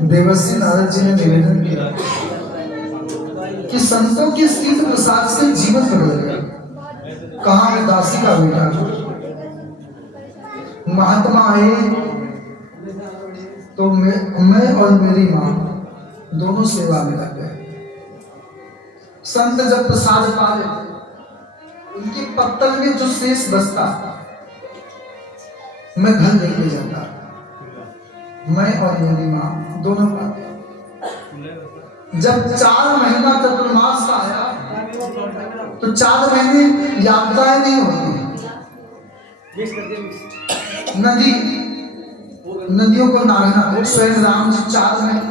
देवर्षि नारद जी ने निवेदन किया कि संतों के तीर्थ प्रसाद से जीवन बदल गया। कहा मैं दासी का बेटा, महात्मा आए तो मैं और मेरी माँ दोनों सेवा में लग गए। संत जब प्रसाद पा लेते, उनके पत्तल में जो शेष बचता मैं घर लेके जाता, मैं और मेरी माँ दोनों पाते। जब 4 महीना चतुर्मास का आया तो 4 महीने यात्राएं नहीं होती। नदियों को नहाना स्वयं राम जी 4 महीने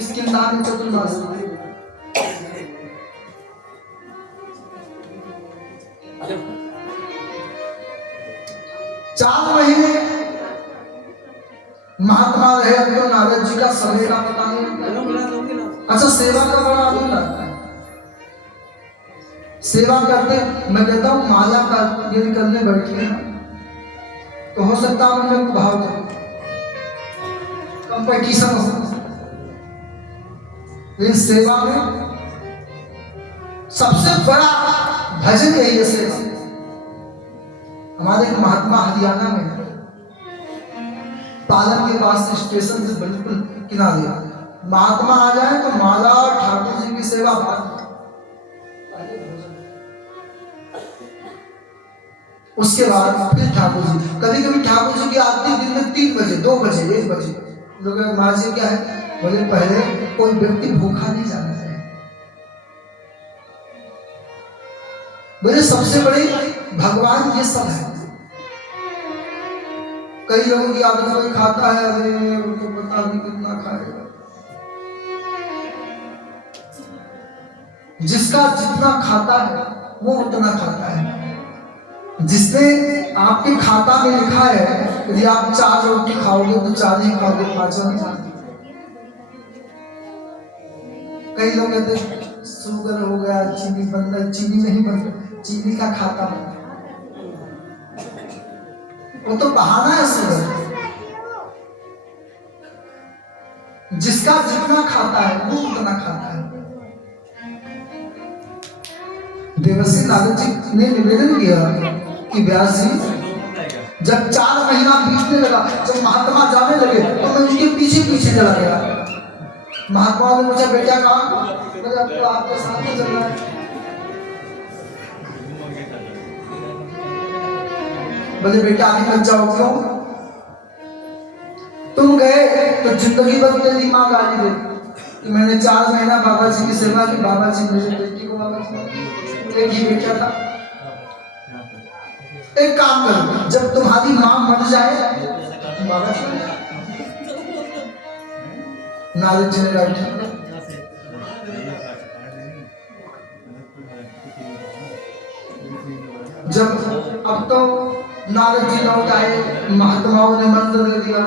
इसके नाम चतुर्मास 4 महीने महात्मा रहे। अब तो नारद जी का समय का पता नहीं। अच्छा, सेवा का बड़ा आनंद आता है। सेवा करते मैं कहता हूँ माला का यदि करने बैठी है तो हो सकता है उनमें भाव कंपटीशन हो, लेकिन सेवा में सबसे बड़ा भजन यही है सेवा। हमारे महात्मा हरियाणा में पालन के पास स्टेशन से बिल्कुल किनारे महात्मा आ जाए तो माला और ठाकुर जी की सेवा उसके बाद फिर ठाकुर जी। कभी कभी ठाकुर जी की आरती दिन में 3 बजे 2 बजे 1 बजे लोग महाराज क्या है बोले पहले कोई व्यक्ति भूखा नहीं जाना चाहिए। बोले सबसे बड़े भगवान ये सब है। कई लोगों की आदत कोई खाता है, अरे उनको पता नहीं कितना खाएगा। जिसका जितना खाता है वो उतना खाता है। जिसने आपके खाता में लिखा है यदि आप 4 रोटी खाओगे तो 4 ही खाओगे, 5 नहीं खाओगे। कई लोग कहते शुगर हो गया, चीनी बंद, चीनी नहीं बंद, चीनी का खाता बंद, वो तो बहाना है शुगर। जिसका जितना खाता है वो उतना खाता है। देवर्षि नारद जी ने निवेदन किया कि व्यास जी जब 4 महीना बीतने लगा, जब महात्मा जाने लगे तो मैं उनके पीछे पीछे चला गया। महात्मा ने पूछा बेटा कहाँ? बोले अब तो आपके साथ में चल रहा है। बोले बेटा अभी मत जाओ। क्यों? तुम गए तो जिंदगी भर तेरी माँ गाली दे कि मैंने 4 महीना बाबा जी की सेवा की, बाबा जी मेरे बेटी को, बाबा जी एक ही बेटा था। एक काम करो, जब तुम्हारी माँ मर जाए बाबा जी। नारद जी ने कहा जब अब तो नारद जी लौट आए, महात्माओं ने मंत्र दे दिया।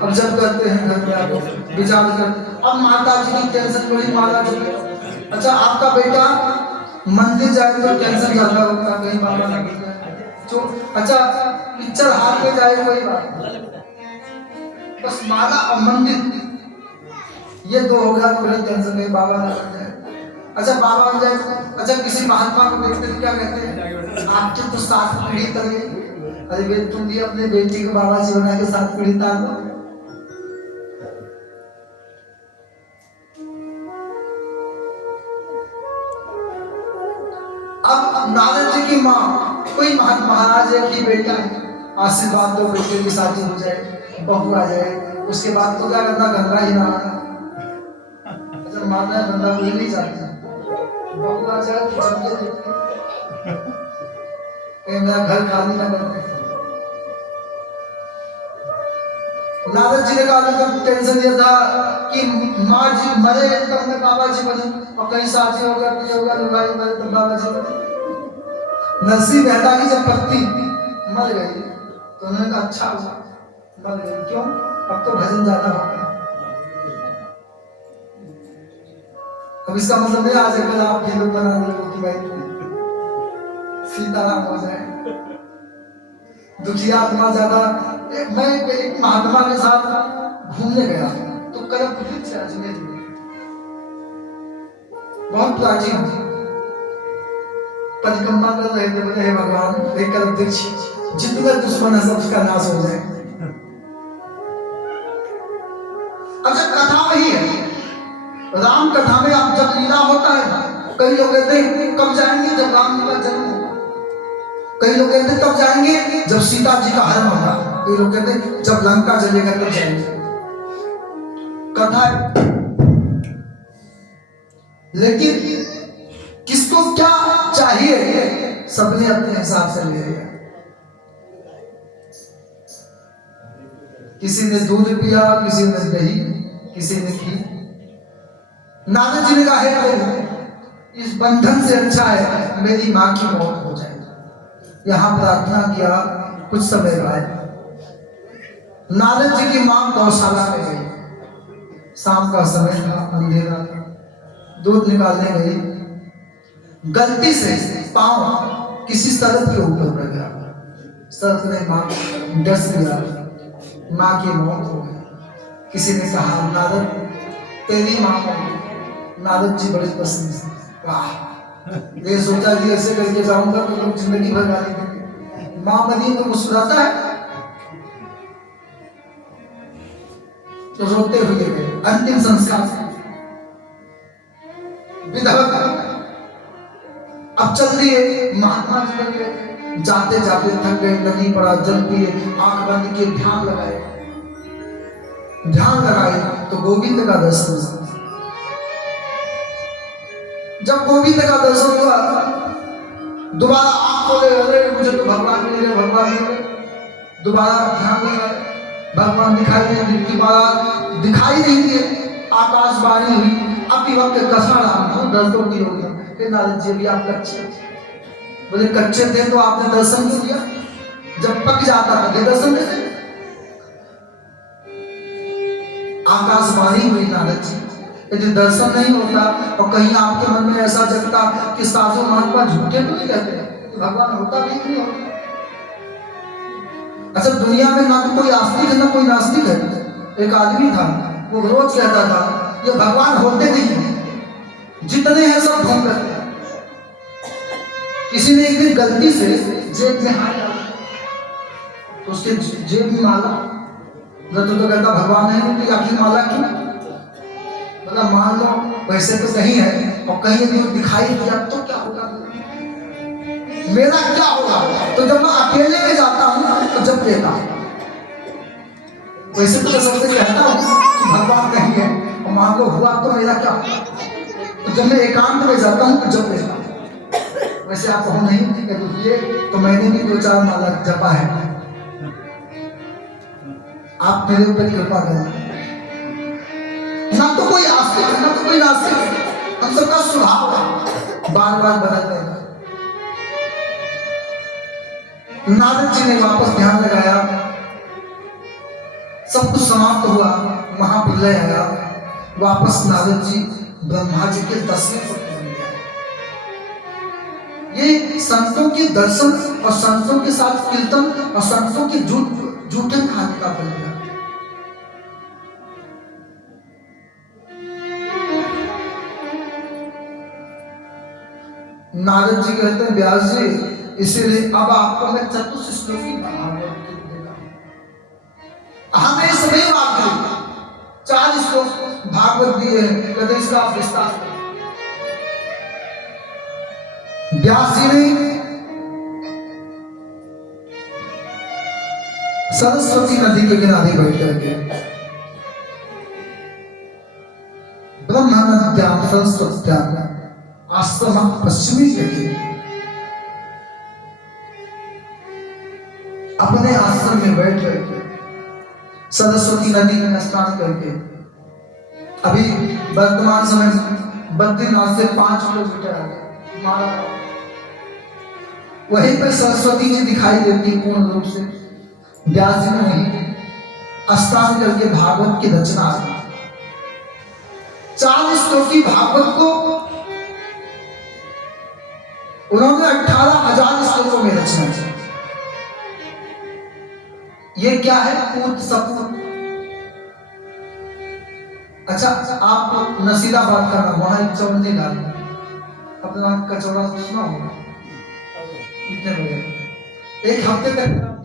अब जब करते हैं घर में आकर विचार करते, अब माता जी की टेंशन बड़ी। माता जी अच्छा आपका बेटा मंदिर जाए तो टेंशन ज्यादा होता है, कहीं बाबा ना मिल जाए। अच्छा पिक्चर हाथ में जाए कोई बात, बस माला और मंदिर ये 2 हो गया तो बड़ी टेंशन, कहीं बाबा ना मिल जाए। अच्छा बाबा मिल जाए। अच्छा किसी महात्मा को देखते क्या कहते हैं आपके तो 7 पीढ़ी तक, अरे वे तुम भी अपने बेटी को बाबा जी बना के 7 पीढ़ी तार दो। अब नारद जी की माँ कोई महाराज है कि बेटा आशीर्वाद दो, बेटे की शादी हो जाए, बहू आ जाए, उसके बाद तो क्या करना गंगा ही नहाना। अच्छा माना गंगा भी नहीं जाती, बहू आ जाए तो चलते मेरा घर खाली ना करते। नारद जी ने कहा तब टेंशन ये था कि माँ जी मरे तब मैं बाबा जी बनूं, और कहीं शादी होगा कि होगा भाई मरे तब बाबा जी बनूं। नरसिंह मेहता की जब पत्नी मर गई तो उन्होंने कहा अच्छा हुआ मर गई, क्यों अब तो भजन ज्यादा होगा। अब इसका मतलब नहीं आज कल आप हिंदू बना दो कि भाई सीताराम हो जाए। दुखिया आत्मा ज्यादा। मैं एक महात्मा के साथ घूमने गया तो कल्प वृक्ष अजमेर में बहुत प्राचीन परिक्रमा कर रहे थे। बोले हे भगवान एक कल्प वृक्ष जितने दुश्मन है सबका नाश हो जाए। अब जब कथा वही है, राम कथा में आप जब लीला होता है ना, कई लोग कहते हैं कब जाएंगे जब राम जी का जन्म होगा, कई लोग कहते हैं तब जाएंगे जब सीता जी का हरण होगा, कई लोग कहते हैं जब लंका जलेगा तब जाएंगे। कथा है, लेकिन किसको क्या चाहिए सबने अपने हिसाब से ले लिया। किसी ने दूध पिया, किसी ने दही, किसी ने घी। नारद जी ने कहा है इस बंधन से अच्छा है मेरी मां की मौत हो जाए। यहां प्रार्थना किया। कुछ समय बाद नारद जी की मां गौशाला में गई। शाम का समय था, अंधेरा था, दूध निकालने गई। गलती से पांव किसी सड़क के ऊपर पड़ गया। सड़क ने मां डस दिया, मां की मौत हो गई। किसी ने कहा नारद तेरी मां को। नारद जी बड़े पसंद से वाह, ये सोचा कि ऐसे करके जाऊंगा तो लोग जिंदगी भर गाली देंगे। मां बनी तो मुस्कुराता है, तो रोते हुए गए। अंतिम संस्कार विधवा अब चल रही है। महात्मा जी बन जाते जाते थक गए, नदी पड़ा, जल पिए, आंख बंद किए, ध्यान लगाए तो गोविंद का दर्शन हुआ। जब गोविंद का दर्शन हुआ दोबारा आंख खोले, अरे मुझे तो भगवान मिल गए, भगवान मिल गए। दोबारा ध्यान लगाए, भगवान दिखाई नहीं, दोबारा दिखाई नहीं दिए। आकाशवाणी हुई, आपकी वक्त कसा रहा दर्दों की हो गया। नारद जी भी आप कच्चे, बोले कच्चे थे तो आपने दर्शन क्यों दिया? जब पक जाता था दर्शन देते। आकाशवाणी हुई नारद जी, यदि दर्शन नहीं होता और कहीं आपके मन में ऐसा जगता कि साधु महात्मा झूठे तो नहीं कहते, तो भगवान होता भी नहीं होता। अच्छा दुनिया में ना तो कोई आस्तिक है ना कोई नास्तिक है। एक आदमी था, वो रोज कहता था ये भगवान होते नहीं है, जितने हैं सब ढूंढ करते हैं। किसी ने एक दिन गलती से जेब में हाथ डाला, तो उसके जेब में माला। तो कहता भगवान है तो आखिर माला क्यों? मतलब मान लो वैसे तो कहीं है और कहीं भी दिखाई दिया तो क्या होगा, मेरा क्या होगा? तो जब मैं अकेले में जाता हूँ तो जब लेता हूँ। वैसे तो मैं सबसे कहता हूँ कि भगवान नहीं है और मान लो हुआ तो मेरा क्या होगा? तो जब मैं एकांत में जाता हूँ तो जब लेता हूँ। वैसे आप कहो नहीं ये तो मैंने भी 2-4 माला जपा है, आप मेरे ऊपर कृपा करना। ना तो कोई आस्तिक है ना तो कोई नास्तिक है, हम सबका स्वभाव है बार बार बदलते हैं। नारद जी ने वापस ध्यान लगाया, सब कुछ समाप्त हुआ, महाप्रलय आया। वापस नारद जी ब्रह्मा जी के दर्शन। ये संतों के दर्शन और संतों के साथ कीर्तन और संतों के झूठे खाने का फल है। नारद जी कहते हैं व्यास जी इसीलिए अब आपको मैं चतुर्थ श्लोकी भागवत देगा। हमें सभी बात 4 श्लोक भागवत दिए हैं, कहते इसका विस्तार। व्यास जी ने सरस्वती नदी के किनारे बैठ करके ब्रह्म नद्याम सरस्वत्याम आश्रम पश्चिमी करके अपने आश्रम में बैठ करके सरस्वती नदी में स्नान करके, अभी वर्तमान समय बद्रीनाथ से 5 किलोमीटर आगे वहीं पर सरस्वती जी दिखाई देती पूर्ण रूप से। व्यास जी ने वहीं स्नान करके भागवत की रचना 40 श्लोकी भागवत को उन्होंने 18,000 श्लोकों में रचना की। ये क्या है? पूत सपूत। अच्छा, आप नसीराबाद का नाम, वहां एक चौबंदी डाल अपना कचौड़ा सुना होगा कितने बजे? एक हफ्ते तक